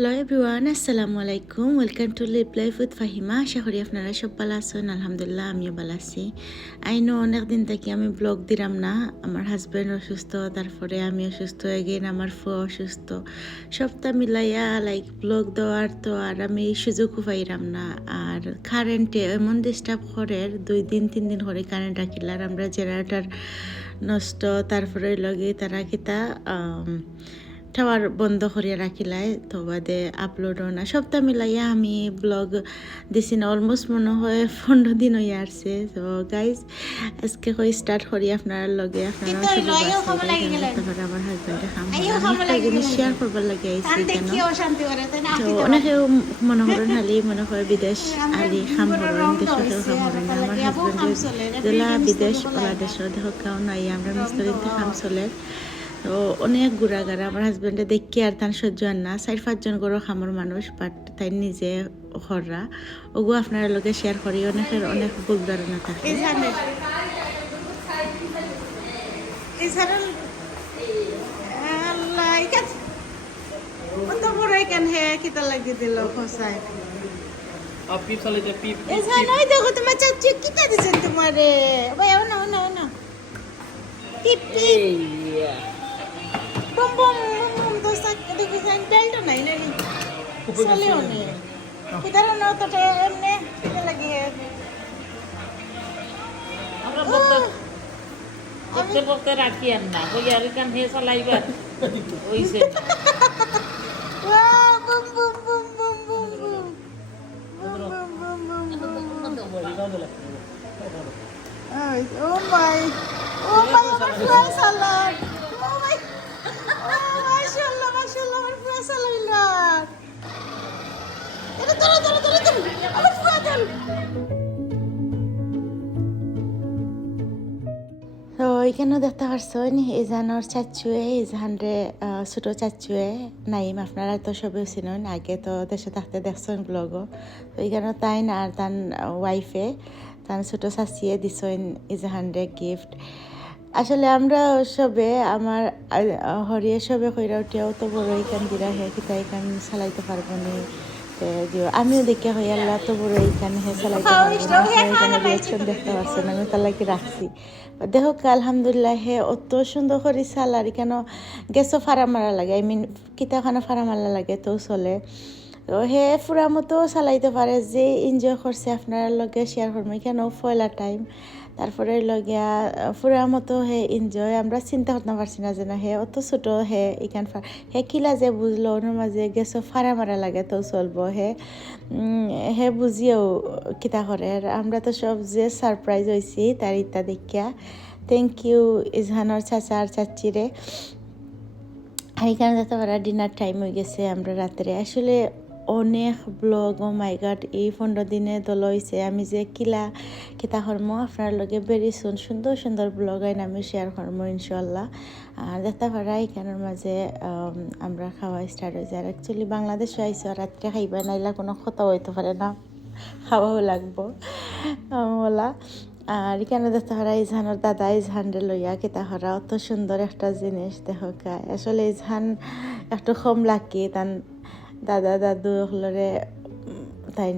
Hello everyone আসসালামু আলাইকুম welcome to live life with Fahima আশা করি আপনারা সব ভালো আছেন। আলহামদুলিল্লাহ, আমিও ভালো আছি। আইনো অনেক দিন থেকে আমি ব্লগ দিলাম না। আমার হাজব্যান্ড অসুস্থ, তারপরে আমি অসুস্থ এগেন আমার ফু অসুস্থ। সবটা মিলাইয়া লাইক ব্লগ দেওয়ার তো আর আমি সুযোগও পাইলাম না। আর কারেন্টে এমন ডিস্টার্ব করে, দুই দিন, তিন দিন করে কারেন্ট রাখিল আর আমরা জেনারেটার নষ্ট, তারপরে লগে তারা কিতা টাওয়ার বন্ধ করিয়া রাখিলাই তো বাদে আপলোডও না। সপ্তাহ মিলাইয়া আমি ব্লগ দিছি না অলমোস্ট মনে হয় পনেরো দিন হয়ে আসছে। তো গাইজ আজকে কই স্টার্ট করি আপনার লগে আপনারা। তারপরে আমার হাজব্যান্ডে খাম একটা জিনিস শেয়ার করবার লাগে আর কেন তো অনেকেও মনে করেন হালি মনে করে বিদেশ আলি খাম করেন রং খাম করেন আমার জেলা বিদেশ ওলা। দেশও দেখো কাউ নাই আমরা মিস্তরিতে খাম চলে। তো অনেক ঘোরাঘারা আমার হাজব্যান্ডে দেখি আর তার সহ্য আর না। চার পাঁচজন গরো খামর মানুষ বাট তাই নিজে হররা ওগু আপনার লগে শেয়ার করি অনেকের অনেক ভুল ধারণা থাকে। তোমার বম বম বম বম তো দেখি সান বেল্ট নাই না নি চলে না তো এমনে কিতা লাগি আমরা বলতে বলতে বলতে রাখি আর না ওই আর কান হে চালাইবার ওইছে boom, boom, boom. Boom, boom, boom, boom, boom, boom. Ay, oh my. Oh my, আমার ফ্রাই সালাড। এখানেও দেখতে পারছেন ইজানোর চাচুয়ে ইজানরে ছোট চাচুয়ে, নাইম, আপনারা তো সবে চিনেন, আগে তো দেশে থাকতে দেখছেন ব্লগও তো এখানে তাই না আর তার ওয়াইফে তার ছোট চাচিয়ে দিছেন ইজাহানরে গিফট আসলে আমরা সবে আমার হরিয়ে সবে কইরা উঠিয়াও তো বড় ইকান দিরা হে কিতা ইকান চালাইতে পারব নি। আমিও দেখে হই আল্লাহ তো বড় ইকান হে চালাইতে খাও, পারব ইষ্ট, না ওই আপনারা খানা এখানে পাইছি reaction দেখতে পাচ্ছেন আমি তালাকে রাখছি। দেখো আলহামদুলিল্লাহ হে অত সুন্দর করে সালারি কেন গেছো ফারা মারা লাগে? আই মিন কিতাখানা ফারা মারা লাগে তো চলে। তো হে ফুরা মতো চালাইতে পারে যে এনজয় করছে আপনার লগে শেয়ার করব। কেন পয়লা টাইম তারপরে লগিয়া ফুরা মতো হে এনজয় আমরা চিন্তা করতে পারছি না যে না, হে অত ছোট হে ইখান হে কিলা যে বুঝলো, ওনার মাঝে গেছো ফারা মারা লাগে তো চলবো, হে হে বুঝিও কিতা করে। আমরা তো সব যে সারপ্রাইজ হয়েছি তার ইত্যা দেখিয়া থ্যাংক ইউ ইজহানোর চাচা আর চাচিরে দেখতে পারা ডিনার টাইম হয়ে গেছে, আমরা রাত্রে। আসলে অনেক ব্লগ ও মাই গাড এই পনেরো দিনে দল হয়েছে আমি যে কিলা কিতা কর্ম আপনার লগে বেরি শুন সুন্দর সুন্দর ব্লগ আইন আমি শেয়ার করব ইনশাল্লাহ আর দেখতে পারা এখানের মাঝে আম, আমরা খাওয়া স্টার্ট হয়েছে আর অ্যাকচুয়ালি বাংলাদেশে আইসো আর রাত্রে খাইবা নাইলা কোনো কথা হইতে পারে না। খাওয়াও লাগবো বলা আর এখানে দেখতে হরা ইজহানের দাদা ইজহানরে লইয়া কিতা হরা অত সুন্দর একটা জিনিস দেখা আসলে ইজহান একটু কম লাগে তান দাদা দাদু হলরে তাই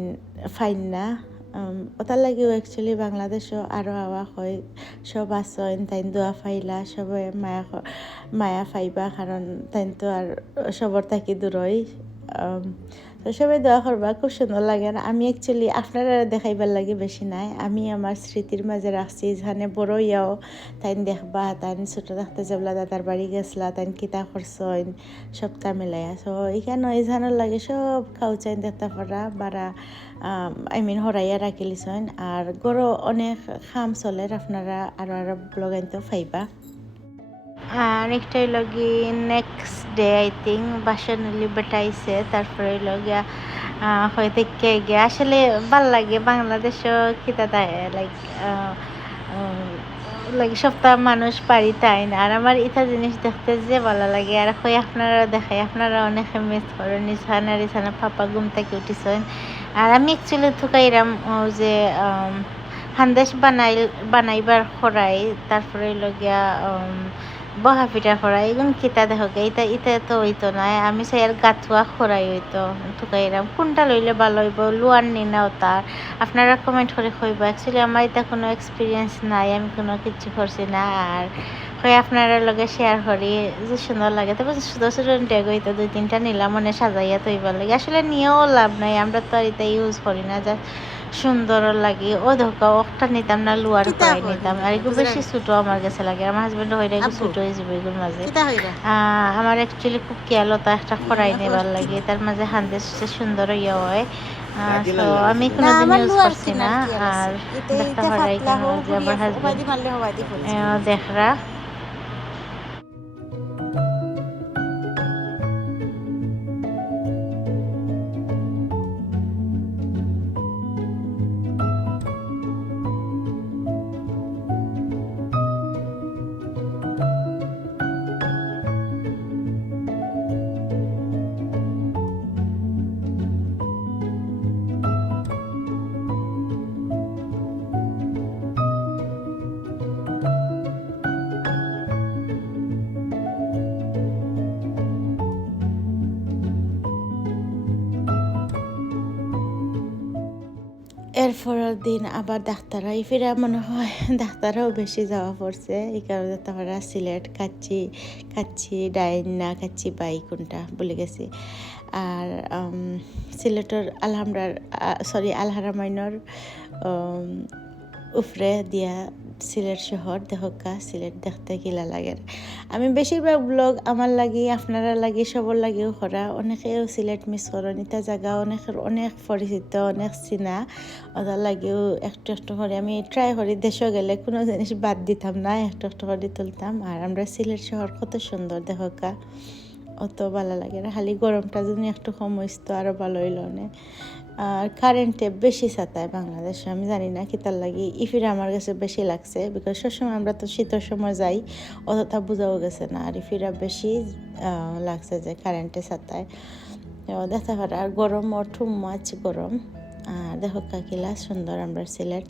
ফাইন না। ওটার লাগেও একচুয়ালি বাংলাদেশও আরও আওয়া হয়। সব আসন তাই দোয়া ফাইলা, সবে মায়া মায়া ফাইবা, কারণ তাই তো আর সবর থাকি দূরই। তো সবাই দোয়া করবা, খুব সুন্দর লাগে আর আমি অ্যাকচুয়ালি আপনারা দেখাইবার লাগে বেশি নাই। আমি আমার স্মৃতির মাঝে রাখছি যেখানে বড় ইয়াও তাইন দেখবা, তাইন ছোট থাকতে যাবলা, দাদার বাড়ি গেছলা, তাইন কিতা করছইন সবটা মিলাইয়া সো এখানে এইখানের লাগে সব খাউচাইন দেখতে পারা, বারা আই মিন হরাইয়া রাখিলিছইন। আর গরো অনেক খাম চলে, আপনারা আরও আরও ব্লগ আনতে ফাইবা আর একটাই লগি নেক্সট ডে আই থিঙ্ক বাসা নলি বেটাইছে, তারপরে লগিয়া হয়তো কে গে, আসলে ভালো লাগে বাংলাদেশও কিতা লাইক লাগে সপ্তাহ মানুষ পারি তাই না। আর আমার ইটা জিনিস দেখতে যে ভালো লাগে, আর হয়ে আপনারা দেখাই আপনারা অনেকে মিস করেন ইসান আর ইসানের পাপা ঘুম থেকে উঠিছেন। আর আমি অ্যাকচুয়ালি থুকাইরাম যে হান্দেশ বানাই বানাইবার খরাই তারপরে লগিয়া বহা পিঠা করা এগুন কিতা দেখো ইতা ইতা তো হইতো না আমি চাই আর গাথুয়া খরাই হইতো টুকাইরাম কোনটা লইলে ভালো হইব লোয়ার নি না তার আপনারা কমেন্ট করে কইবা অ্যাকচুয়ালি আমার এটা কোনো এক্সপিরিয়েন্স নাই, আমি কোনো কিছু করছি না, আর কই আপনারা লগে শেয়ার করি, যে সুন্দর লাগে। তারপর ছোটো ছোটো ডেগো তো দুই তিনটা নিলাম, মনে সাজাইয়া তৈবার লাগে। আসলে নিয়েও লাভ নাই, আমরা তো আর ইউজ করি না যা সুন্দর লাগে। ও ধোকা একটা নিতাম না লোয়ার করে নিতাম। আর এগুলো বেশি ছোটো আমার কাছে লাগে আমার হাজবেন্ড হয়ে এগুলো আব্বু। ছোটো হয়ে যাবে এগুলোর মাঝে। আহ, আমার অ্যাকচুয়ালি খুব কেয়ালতা একটা খরাই নেবার লাগে তার মাঝে হান্দে সুন্দর ইয়ে হয়। তো আমি না কোনোদিন ইউজ করছি না আর এটা দেখা এটা হরাই যে আমার হাজবেন্ড দেখরা এরপরের দিন আবার ডাক্তারাই ফিরা মনে হয় ডাক্তারও বেশি যাওয়া পড়ছে। এই কারণে তারা সিলেট কাচ্ছি কাচ্ছি ডাইন না কাচ্ছি বাই কোনটা বলে গেছি। আর সিলেটের আলহামরার সরি আলহারামাইনর উফরে দিয়া সিলেট শহর দেহকা সিলেট দেখতে গিলা লাগে। আমি বেশিরভাগ ব্লগ আমার লাগি, আপনারা লাগি, সবর লাগিও করা অনেকেও সিলেট মিস করেন এটা জায়গা অনেকের অনেক পরিচিত, অনেক চিনা। ওদের লাগেও একটু একটু করে আমি ট্রাই করি, দেশে গেলে কোনো জিনিস বাদ দিতাম না, একটু একটু করে তুলতাম। আর আমরা সিলেট শহর কত সুন্দর দেহকা অত ভালো লাগে খালি গরমটা যদি একটু কম হইতো আরও ভালো হইল না। আর কারেন্টে বেশি সাতায় বাংলাদেশে। আমি জানি না কি তার লাগে। ইফিরে আমার কাছে বেশি লাগছে বিকজ সবসময় আমরা তো শীতের সময় যাই অতটা বোঝাও গেছে না। আর ইফিরা বেশি লাগছে যে কারেন্টে সাতায় তো দেখা আর গরম অর্থ মাছ গরম। আর দেখো কাকিলা, সুন্দর আমরা সিলেট।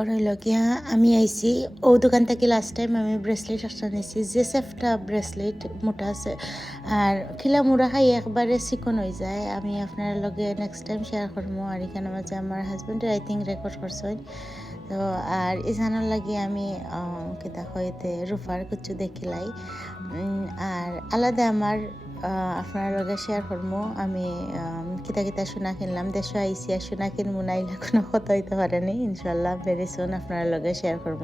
এরপর হইল গিয়া আমি আইছি। ও দোকান থেকে লাস্ট টাইম আমি ব্রেসলেট একটা নিয়েছি যে সেফটা ব্রেসলেট মোটা আছে। আর খিলা মুড়া খাই একবারে চিকন হয়ে যায়। আমি আপনার লগে নেক্সট টাইম শেয়ার করব আর এখানে মাঝে আমার হাজবেন্ডে আই থিঙ্ক রেকর্ড করছেন। তো, আর ইজানোর লাগে আমি কিতা কইতে, রুফার কিছু দেখিলাই। আর আলাদা আমার আপনার লগে শেয়ার করব আমি কিতা কিতা শোনা কিনলাম। দেশ আইসি আর শোনা কিনবো এগুলো কোনো কথা হইতে পারেনি ইনশাল্লাহ ভেরি সুন আপনার লগে শেয়ার করব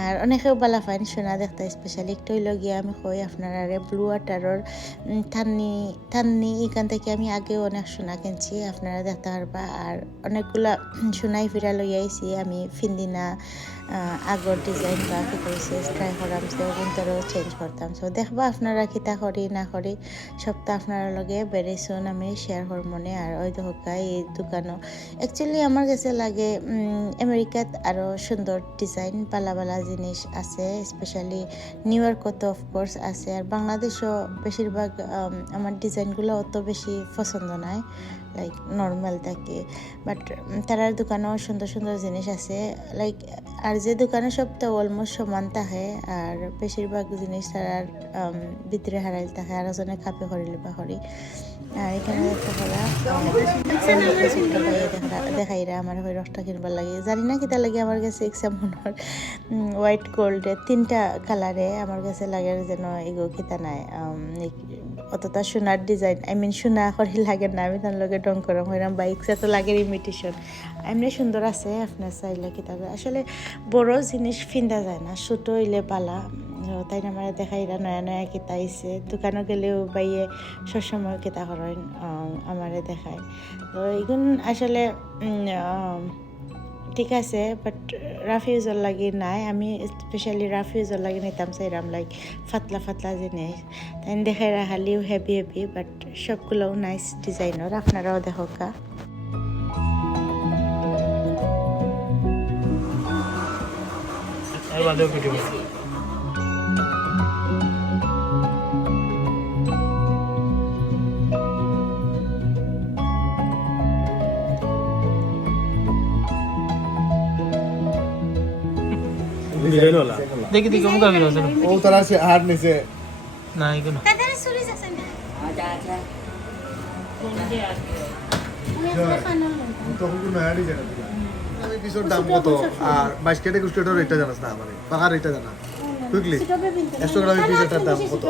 আর অনেকেও বালা ফাইন সোনা দেখতে স্পেশালি একটু গিয়ে আমি কই, আপনারা ব্লু ওয়াটারের থান্নি থান্নি, এখান থেকে আমি আগেও অনেক সোনা কিনছি, আপনারা দেখতে পারবা। আর অনেকগুলা সোনাই ফিরা লই আইছি, আমি ফিন্দিনা আগর ডিজাইন বা কি করেছে ট্রাই করাম সে কিন্তু চেঞ্জ করতাম। সো দেখবা আপনারা কিতা করি, না করি সপ্তাহ আপনার লগে বেড়ে শুন আমি শেয়ার হরমোনে আর ওই দোকা এই দোকানও। অ্যাকচুয়ালি আমার কাছে লাগে আমেরিকাত আরও সুন্দর ডিজাইন বালা বালা জিনিস আছে স্পেশালি নিউ ইয়র্কত অফকোর্স আছে, আর বাংলাদেশও বেশিরভাগ আমার ডিজাইনগুলো অত বেশি পছন্দ নয় লাইক নর্মাল থাকে। বাট তারার দোকানেও সুন্দর সুন্দর জিনিস আছে লাইক আর যে দোকানে সব তো অলমোস্ট সমান থাকে, আর বেশিরভাগ জিনিস তারার ভিতরে হারাইল থাকে, আর জনে খাপে করিলে বা করি আর এখানে একটা দেখাইরা আমার হয়ে রসটা কিনবার লাগে। জানি না কিতা লাগে আমার কাছে এক্সামনের হোয়াইট গোল্ডে তিনটা কালারে আমার কাছে লাগে যেন এগো কিতা নাই। অতটা সোনার ডিজাইন আই মিন সোনা করি লাগে না, আমি তার লগে ডং করম হইলাম বাইক তো লাগে ইমিটেশন এমনি সুন্দর আছে, আপনার চাইলে কিতাব আসলে বড় জিনিস ফিন্দা যায় না, ছোট হইলে পালা। তাই আমার দেখাইরা নয়া নয়া কিতা আইছে। দোকানে গেলেও বাইয়ে সবসময় কিতা করেন আমারে দেখায়। তো এগুন আসলে ঠিক আছে বাট রাফিউজর লাগি নাই। আমি স্পেশালি রাফিউজর লাগি নিতাম চাইরাম লাইক ফাতলা ফাতলা জিনিস তাই দেখাই রাখালিও হেভি হেভি বাট সবগুলোও নাইস ডিজাইনের আপনারাও দেখোকা দেখি দেখি তারা সে হাট নিছে। না এগুলো তখন কোনো হাট নিছে আমি পিছর দাম কত আর বাইশ কেটে কুচ কেটের রেটটা জানাস না আমার পাহাড় রেটটা জানা। বুঝলি? একশো গ্রামের পিস এটার দাম কত?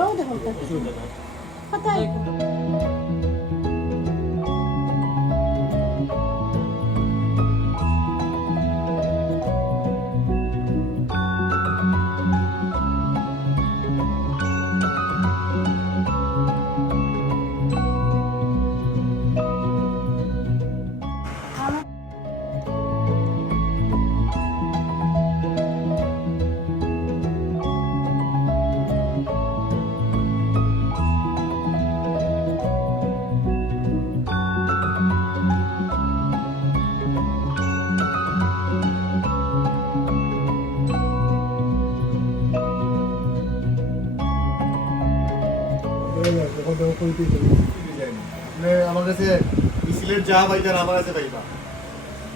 সিলেট যা পাই যার আমার কাছে পাইবা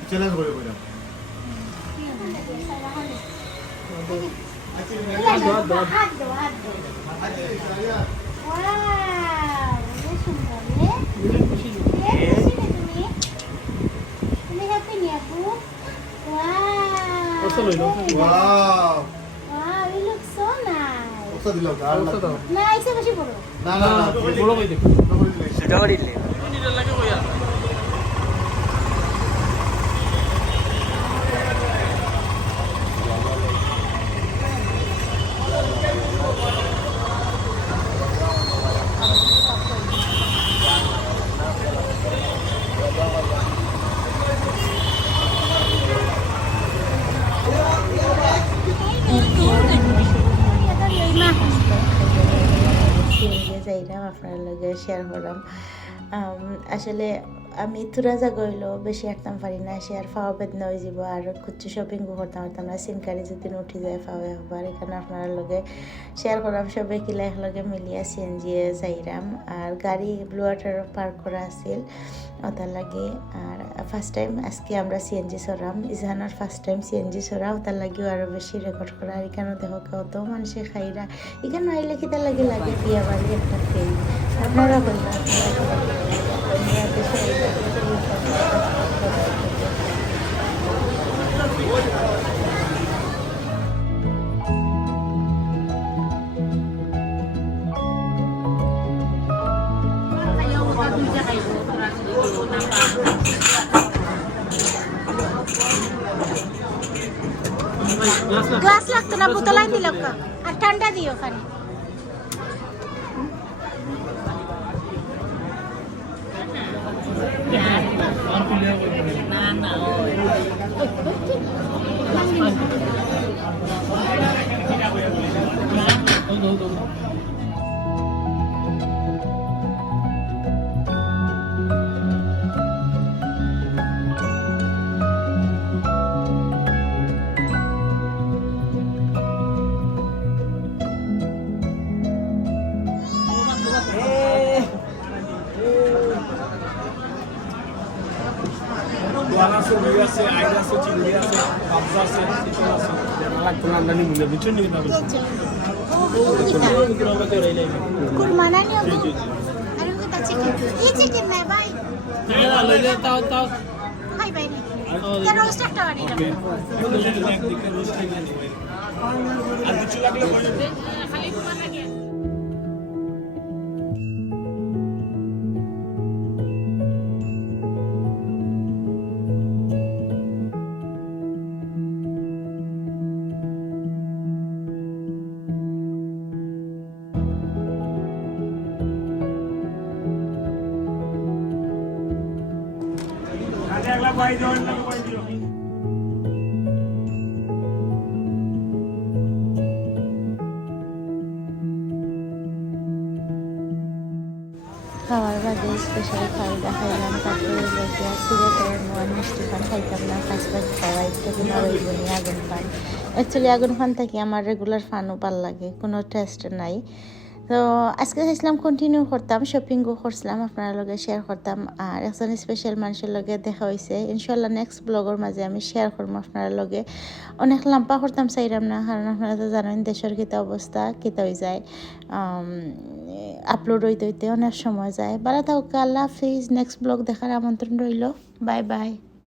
চ্যালেঞ্জ করে কইলাম কত Wow, you look so nice. কত দিলাম আর কত দাও না না না না বড় কই দেখো। সেটা আসলে আমি তুরা জাগা হইল বেশি হাঁটতাম পারি না, সে আর ফাওয়া বেদনা হয়ে যাব আর খুচু শপিং করতাম পারতাম না। সিনকারি যদি উঠি যায় ফাওয়া একবার এখানে আপনার লগে শেয়ার করলাম সবে কিলা একলগে মিলিয়া সিএনজি যাইরাম। আর গাড়ি ব্লু ওয়াটার পার্ক করা আছিল, ওটার লাগে, আর ফার্স্ট টাইম আজকে আমরা সিএনজি সরাম ইজাহানোর ফার্স্ট টাইম সিএনজি সরা ওটার লাগিও আরও বেশি রেকর্ড করা। আর এখানে দেখো কত মানুষে খাইরা। এখানে আইলে কিতা লাগে লাগে বিয়া বাড়ি একটা ফেল আপনারা বলবেন Okay. না দাও দাও দাও আছে রুই আছে আইড আছে চিংড়ি আছে পাবজা আছে চিকেন আছে। লাগতো না আমদানি মূল্য বুঝছেন নি না কুরমানা নিও আরে ওটা চিকেন এই চিকেন নাই ভাই লইলে তাও তাও ভাই ভাই এটা রোস্ট একটা বানিয়ে দাও আর কিছু লাগলে বলে। খাওয়ার বাদে স্পেশাল খাওয়া খাইলাম তারপরে গিয়া সিলেটের মোয়ান মিষ্টি পান খাইতাম না কাজ কাজ খাওয়া একটা আর ওই আগুন পান। অ্যাকচুয়ালি আগুন পান থেকে আমার রেগুলার ফানও ভালো লাগে, কোনো টেস্ট নাই। তো আজকে চাইছিলাম কন্টিনিউ করতাম শপিংও করছিলাম, আপনার লগে শেয়ার করতাম। আর একজন স্পেশাল মানুষের লগে দেখা হয়েছে ইনশাল্লাহ নেক্সট ব্লগের মাঝে আমি শেয়ার করব আপনার লগে। অনেক লাম্পা করতাম, চাইলাম না, কারণ আপনারা তো জানেন দেশের কিতা অবস্থা কিতা হয়ে যায় আপলোড হইতে হইতে অনেক সময় যায়। ভালো থাকুক, আল্লাহ হাফিজ। নেক্সট ব্লগ দেখার আমন্ত্রণ রইল। Bye bye